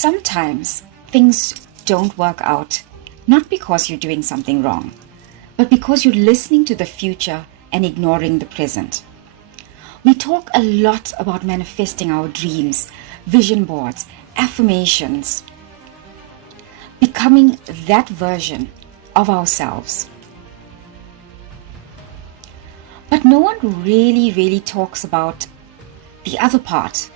Sometimes things don't work out, not because you're doing something wrong, but because you're listening to the future and ignoring the present. We talk a lot about manifesting our dreams, vision boards, affirmations, becoming that version of ourselves. But no one really talks about the other part.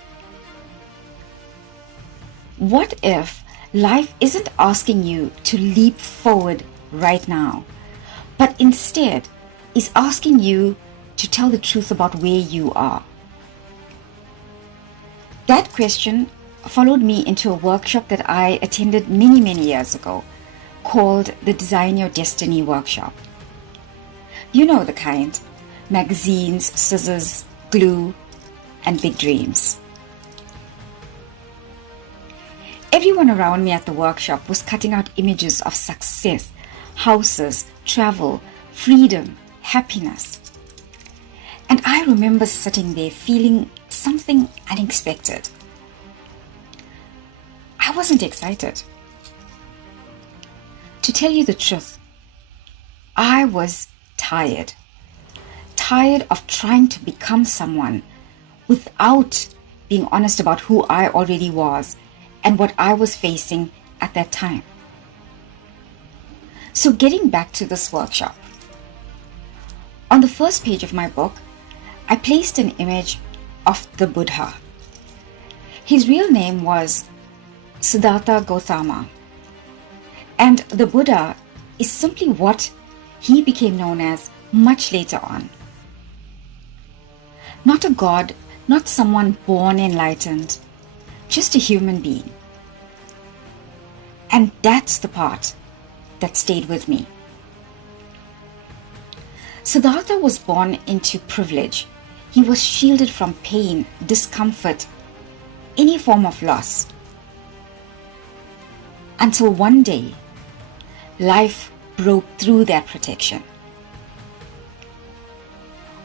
What if life isn't asking you to leap forward right now, but instead is asking you to tell the truth about where you are? That question followed me into a workshop that I attended many years ago called the Design Your Destiny workshop. You know the kind: magazines, scissors, glue, and big dreams. Everyone around me at the workshop was cutting out images of success, houses, travel, freedom, happiness. And I remember sitting there feeling something unexpected. I wasn't excited. To tell you the truth, I was tired. Tired of trying to become someone without being honest about who I already was and what I was facing at that time. So getting back to this workshop, on the first page of my book, I placed an image of the Buddha. His real name was Siddhartha Gautama, and the Buddha is simply what he became known as much later on. Not a god, not someone born enlightened, just a human being. And that's the part that stayed with me. Siddhartha was born into privilege. He was shielded from pain, discomfort, any form of loss. Until one day, life broke through that protection.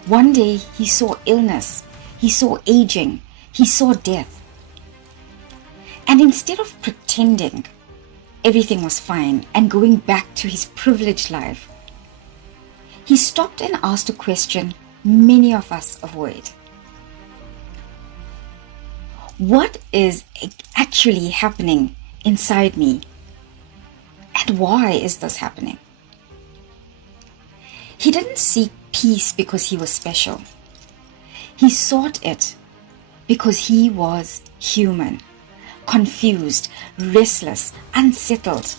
One day he saw illness, he saw aging, he saw death. And instead of pretending everything was fine and going back to his privileged life, he stopped and asked a question many of us avoid. What is actually happening inside me? And why is this happening? He didn't seek peace because he was special. He sought it because he was human, confused, restless, unsettled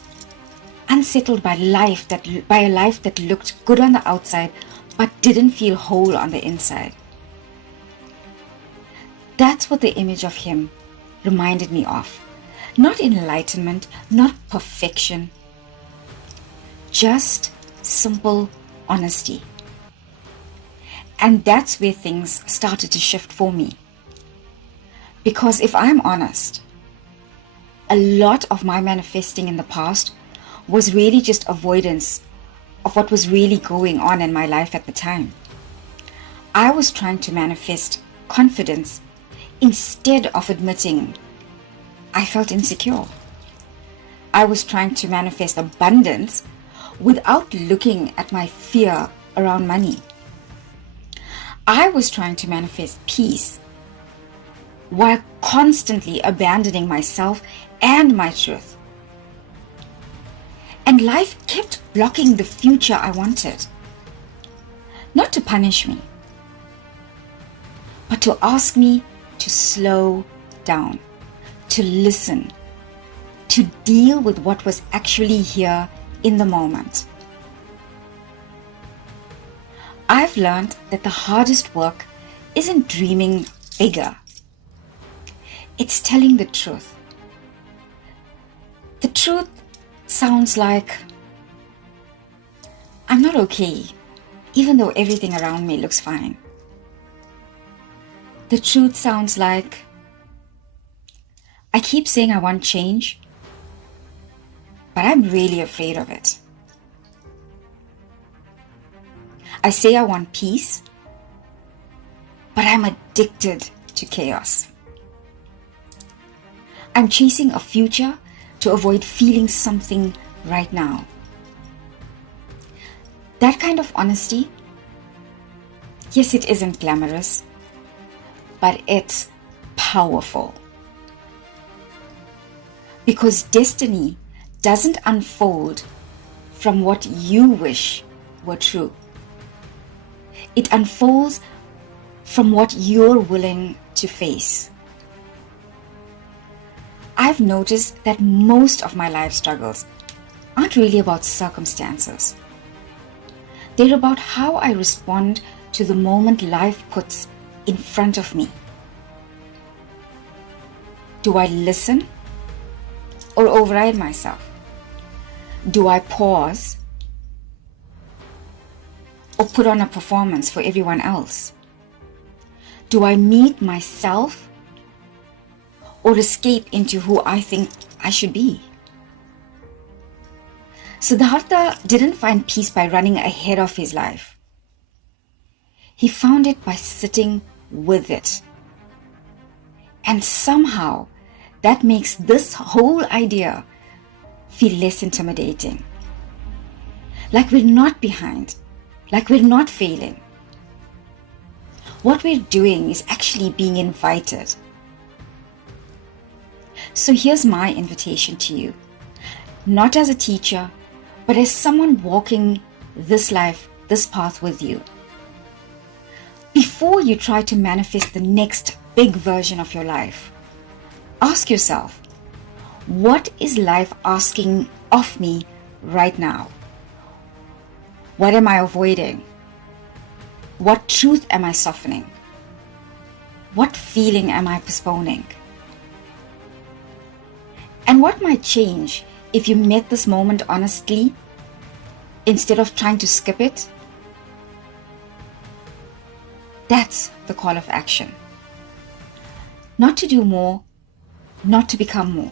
by a life that looked good on the outside but didn't feel whole on the inside. That's what the image of him reminded me of. Not enlightenment, not perfection, just simple honesty. And that's where things started to shift for me. Because if I'm honest, a lot of my manifesting in the past was really just avoidance of what was really going on in my life at the time. I was trying to manifest confidence instead of admitting I felt insecure. I was trying to manifest abundance without looking at my fear around money. I was trying to manifest peace while constantly abandoning myself and my truth. And life kept blocking the future I wanted. Not to punish me, but to ask me to slow down, to listen, to deal with what was actually here in the moment. I've learned that the hardest work isn't dreaming bigger. It's telling the truth. The truth sounds like I'm not okay, even though everything around me looks fine. The truth sounds like I keep saying I want change, but I'm really afraid of it. I say I want peace, but I'm addicted to chaos. I'm chasing a future to avoid feeling something right now. That kind of honesty, yes, it isn't glamorous, but it's powerful. Because destiny doesn't unfold from what you wish were true. It unfolds from what you're willing to face. I've noticed that most of my life struggles aren't really about circumstances. They're about how I respond to the moment life puts in front of me. Do I listen or override myself? Do I pause or put on a performance for everyone else? Do I meet myself or escape into who I think I should be? Siddhartha didn't find peace by running ahead of his life. He found it by sitting with it. And somehow that makes this whole idea feel less intimidating. Like we're not behind, like we're not failing. What we're doing is actually being invited. So here's my invitation to you, not as a teacher, but as someone walking this life, this path with you. Before you try to manifest the next big version of your life, ask yourself, what is life asking of me right now? What am I avoiding? What truth am I softening? What feeling am I postponing? And what might change if you met this moment honestly instead of trying to skip it? That's the call of action. Not to do more, not to become more,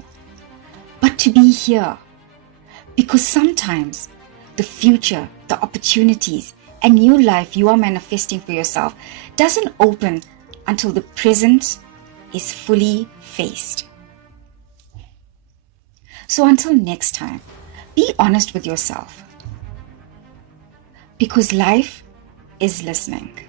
but to be here. Because sometimes the future, the opportunities, and new life you are manifesting for yourself doesn't open until the present is fully faced. So until next time, be honest with yourself. Because life is listening.